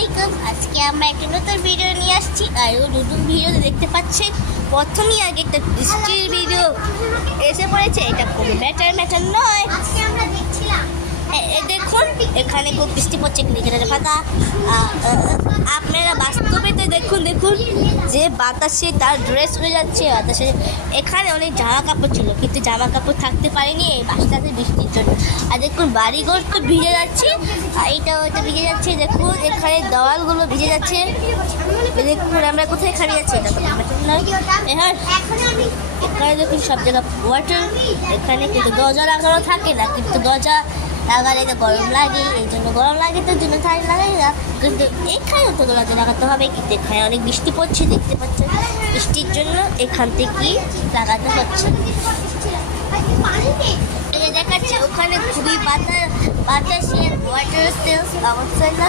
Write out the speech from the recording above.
আলাইকুম। আজকে আমরা একটা নতুন ভিডিও নিয়ে আসছি। আর ও নতুন ভিডিও দেখতে পাচ্ছেন, প্রথমেই আগে একটা বৃষ্টির ভিডিও এসে পড়েছে। এটা কোনো ম্যাটার নয়। আজকে আমরা দেখছিলাম দেখুন এখানে খুব বৃষ্টি পড়ছে, ক্রিকেটের ফাঁকা। আপনারা বাস্তবে তো দেখুন যে বাতাসে তার ড্রেস উড়ে যাচ্ছে বাতাসে। এখানে অনেক জামা কাপড় ছিল, কিন্তু জামা কাপড় থাকতে পারেনি এই বাসটাতে বৃষ্টির জন্য। আর দেখুন বাড়িঘর তো ভিজে যাচ্ছে, এইটা ওইটা ভিজে যাচ্ছে। দেখুন এখানে দেওয়ালগুলো ভিজে যাচ্ছে। দেখুন আমরা কোথায় খালি যাচ্ছি, এটা তো নয়। হ্যাঁ, এখানে দেখুন সব জায়গা ওয়াটার। এখানে কিন্তু দরজা লাগানো থাকে না, কিন্তু দরজা লাগালে তো গরম লাগে, এই জন্য গরম লাগে, তো জন্য তাই লাগাই না। কিন্তু এখানেও তো দরজা লাগাতে হবে, কিন্তু এখানে অনেক বৃষ্টি পড়ছে, দেখতে পাচ্ছেন। বৃষ্টির জন্য এখান থেকেই লাগাতে হচ্ছে। এই যে দেখাচ্ছে ওখানে খুবই বাতাসে ওয়াটার সেলস অবস্থা।